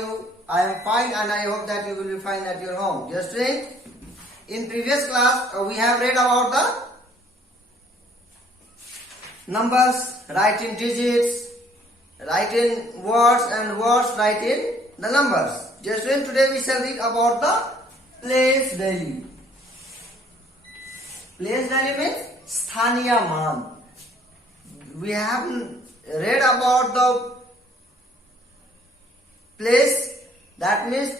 you? I am fine and I hope that you will be fine at your home. Dear student, in previous class we have read about the numbers, write in digits, write in words and words write in the numbers. Dear student, today we shall read about the place value. Place value means sthaniya मान. We have read about the place, that means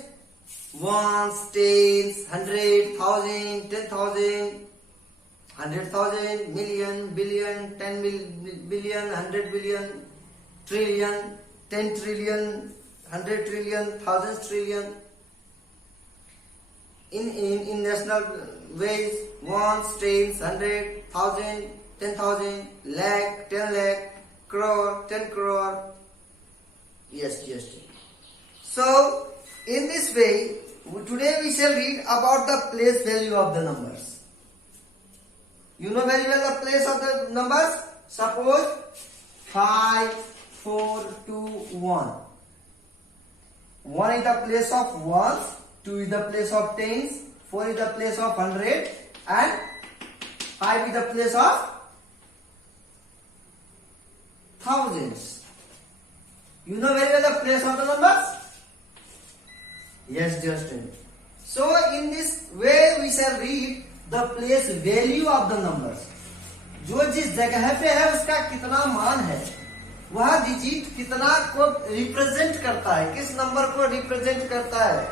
ones, tens, 100, 1000, 10,000, 100,000, million, billion, 10 billion, 100 billion, trillion, 10 trillion, 100 trillion, 1,000 trillion. In national ways, ones, tens, 100, 1,000, 10,000, lakh, 10 lakh, crore, 10 crore. Yes. So, in this way, today we shall read about the place value of the numbers. You know very well the place of the numbers. Suppose 5, 4, 2, 1. 1 is the place of ones, 2 is the place of tens, 4 is the place of 100, and 5 is the place of thousands. You know very well the place of the numbers? Yes, dear student. So in this way we shall read the place value of the numbers. जो जिस जगह पे है उसका कितना मान है, वह डिजिट कितना को रिप्रेजेंट करता है, किस नंबर को रिप्रेजेंट करता है.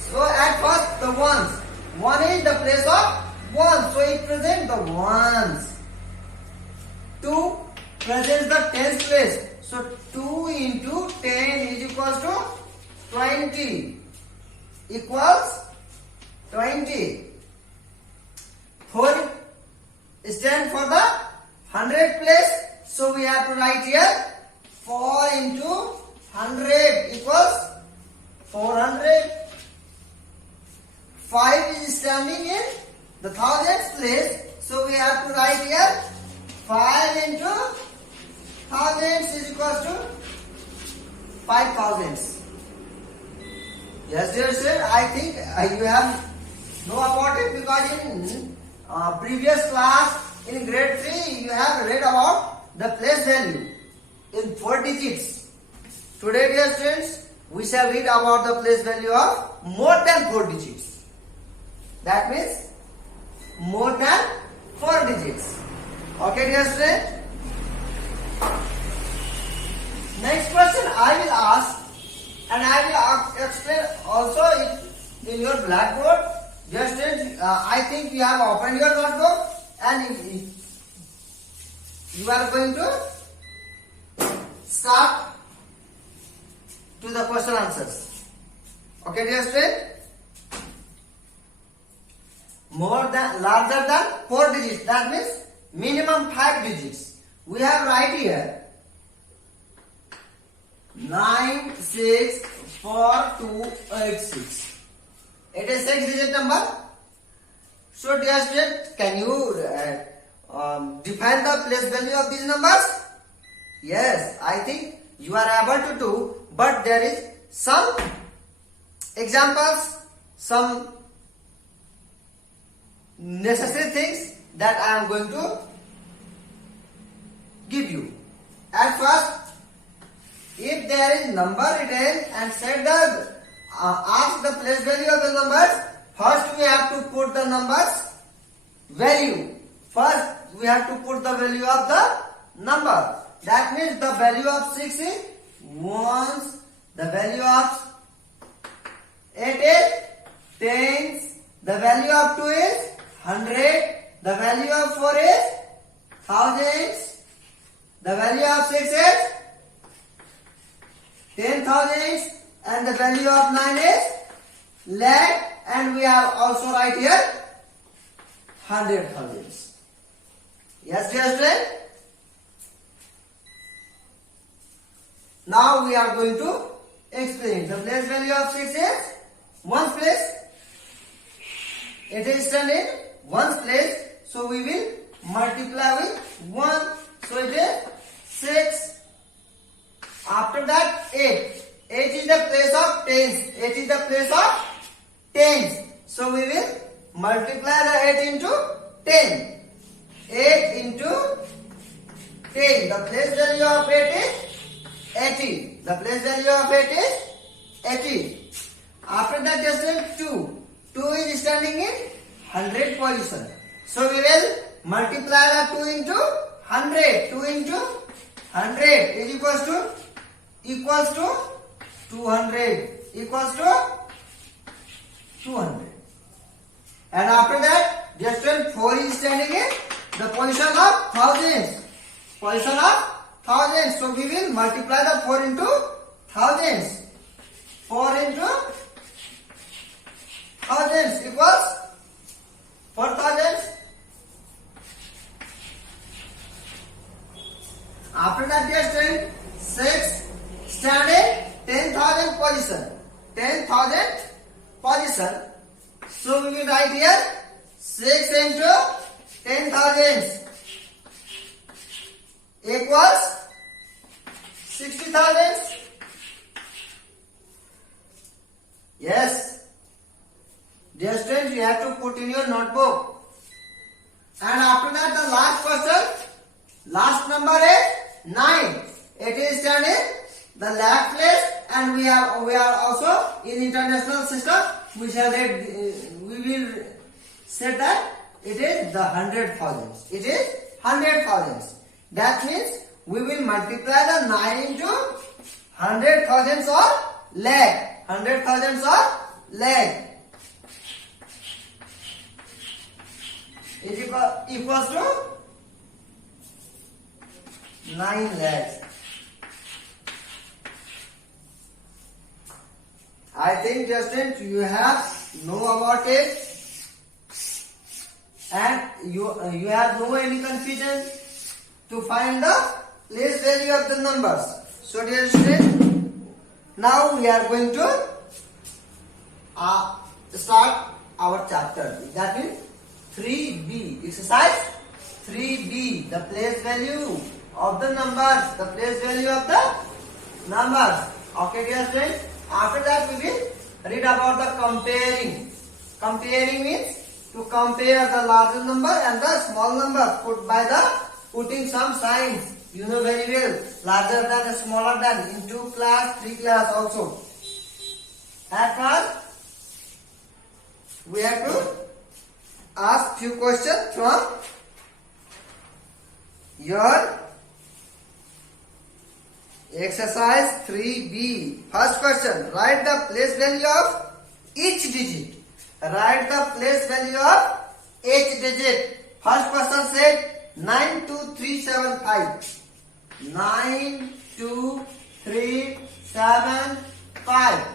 So at first the ones, 1 is the place of ones, so it presents the ones. 2 presents the tens place, so 2 into 10 is equals to 20, equals 20. 4 stands for the 100 place, so we have to write here 4 into 100 equals 400. 5 is standing in the thousands place, so we have to write here 5 into thousands is equals to 5,000. Yes, dear student, I think you have know about it because in previous class in grade 3 you have read about the place value in 4 digits. Today, dear students, we shall read about the place value of more than 4 digits. That means more than 4 digits. Okay, dear student? Next question I will ask, and I will explain also it in your blackboard. Dear students, I think you have opened your notebook and you are going to start to the question answers. Okay, dear student? Larger than 4 digits, that means minimum 5 digits. We have right here 9, 6, 4, 2, 8, 6. It is 6-digit number. So, dear student, can you define the place value of these numbers? Yes, I think you are able to do, but there is some examples, some necessary things that I am going to give you. At first, if there is number written and said the ask the place value of the numbers, first we have to put the numbers value. First we have to put the value of the number. That means the value of 6 is ones, the value of 8 is tens, the value of 2 is 100, the value of 4 is thousands, the value of 6 is 10,000, and the value of 9 is lakh, and we have also write here 100,000. Yes, dear student? Now we are going to explain. The place value of 6 is 1's place. It is stand in 1's place, so we will multiply with 1. So it is 6. After that 8. 8 is the place of tens. 8 is the place of tens. So we will multiply the 8 into 10. 8 into 10. The place value of 8 is 80. The place value of 8 is 80. After that, just 2. 2 is standing in 100 position. So we will multiply the 2 into 100. 2 into 100 is equals to 200. Equals to 200. And after that, just 4 is standing in the position of thousands. Position of thousands. So we will multiply the 4 into thousands. 4 into thousands equals 4,000. After that, just 6 standing 10,000 position. 10,000 position. So we will write here 6 into 10,000 equals 60,000. Yes. Dear students, you have to put in your notebook. And after that, the last question, last number is 9. It is standing the last place, and we are also in international system. We will say that it is the 100,000. It is 100,000. That means we will multiply the 9 into 100,000 or lakh. 100,000 or lakh. It equals to 9 lakhs. I think, Justin, you have know about it, and you have no any confusion to find the place value of the numbers. So, dear students, now we are going to start our chapter. That means 3B. Exercise 3B. The place value of the numbers. The place value of the numbers. Okay, dear students. After that, we will read about the comparing. Comparing means to compare the larger number and the small number putting some signs. You know very well, larger than, smaller than, in 2 class, 3 class also. At first, we have to ask few questions from your exercise 3B. First question, write the place value of each digit. Write the place value of each digit. First question said 92375. 92375.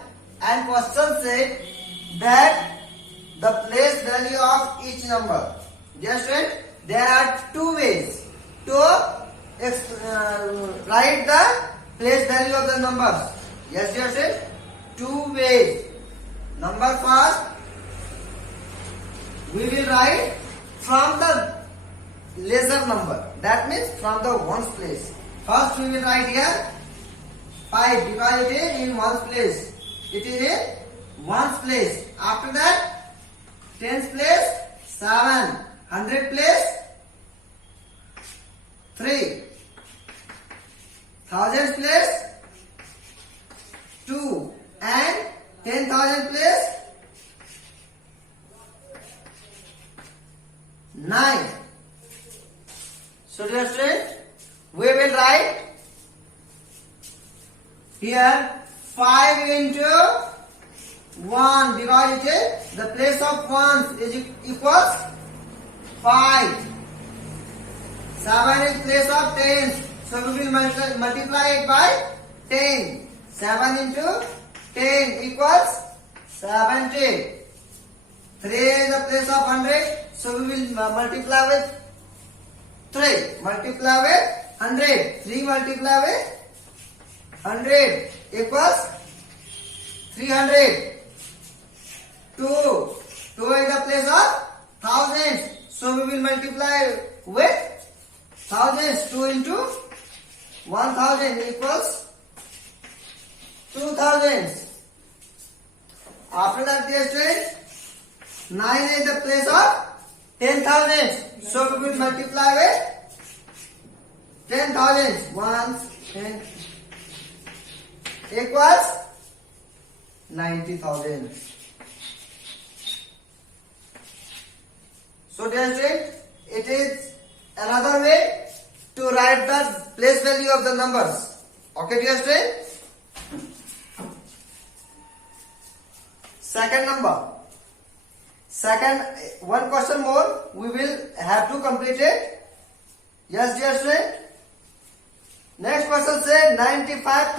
And question said that the place value of each number. Just wait, there are 2 ways to write the place value of the numbers. Yes, dear students, 2 ways. Number first, we will write from the lesser number. That means from the ones place. First, we will write here 5 because it is in ones place. It is in ones place. After that, tens place 7, 100 place 3, thousands place 2, and 10,000 place 9. So, dear students, we will write here 5 into 1 because it is the place of ones is equals 5. 7 is place of tens, so we will multiply it by 10. 7 into 10 equals 70. 3 is the place of 100, so we will multiply with 3. Multiply with 100. 3 multiply with 100 equals 300. 2 is the place of thousands, so we will multiply with thousands. 2 into 1000 equals 2000. After that, dear students, 9 is the place of 10,000. So we will multiply with 10,000. 1, 10 equals 90,000. So dear students, it is another way to write the place value of the numbers. Okay dear students. Second number. Second, one question more. We will have to complete it. Yes dear student. Next question says 95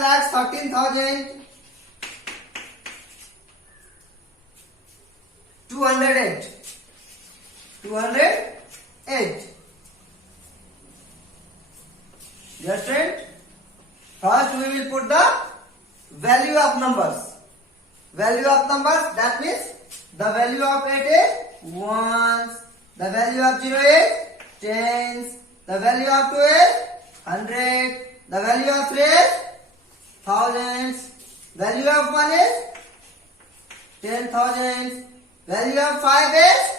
lakhs 13,208. 208. Dear student, first we will put the value of numbers. Value of numbers, that means the value of 8 is ones, the value of 0 is tens, the value of 2 is 100, the value of 3 is thousands, value of 1 is 10,000, value of 5 is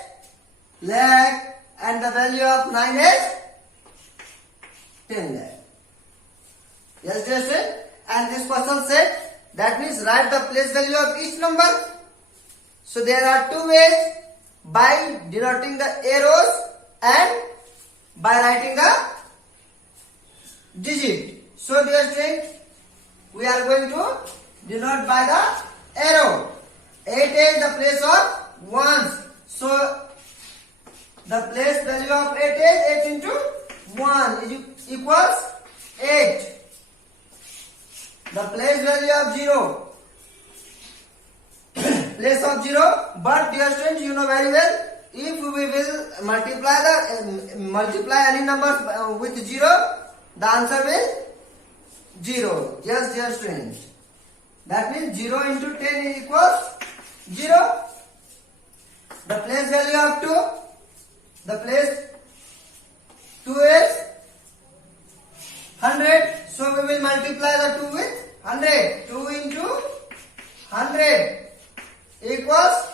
lakh, and the value of 9 is 10 lakh. Yes, dear student. And this question said, that means write the place value of each number. So there are two ways, by denoting the arrows and by writing the digit. So dear student, we are going to denote by the arrow. 8 is the place of ones. So the place value of 8 is 8 into 1 equals 8. The place value of 0. Place of 0. But dear students, you know very well, if we will multiply any number with 0, the answer will 0. Yes, dear students. That means 0 into 10 equals 0. The place value of 2. The place 2 is 100. So we will multiply the 2 with 100. 2 into 100 equals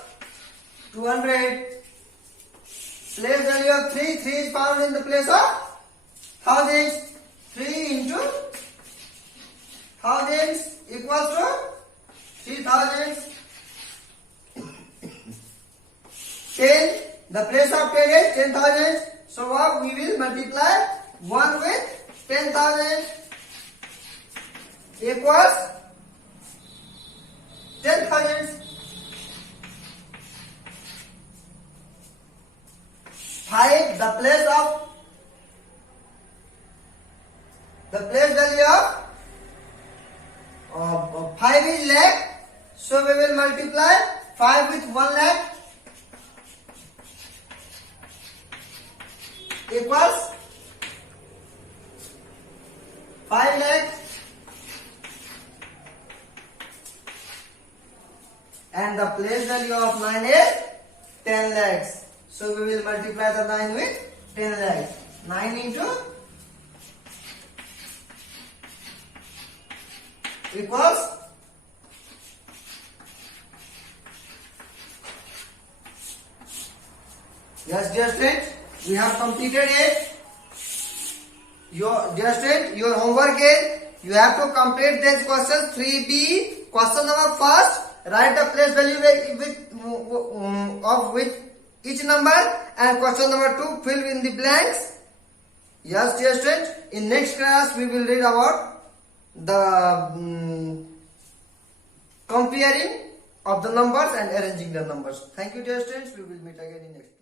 200. Place value of 3. 3 is found in the place of thousands. 3 into thousands equals to 3,000. 10. The place of 10 is 10,000. So what we will multiply 1 with 10,000 equals 10,000. 5. The place value of 5 is lakh. So we will multiply 5 with 1 lakh equals 5 lakh. And the place value of 9 is 10 lakhs. So we will multiply the 9 with 10 lakhs. 9 into equals yes, dear student, we have completed it. Dear student, your homework is you have to complete this question 3B. Question number first, write the place value with each number, and question number 2, fill in the blanks. Yes, dear student, in next class we will read about the comparing of the numbers and arranging the numbers. Thank you, dear students. We will meet again in next.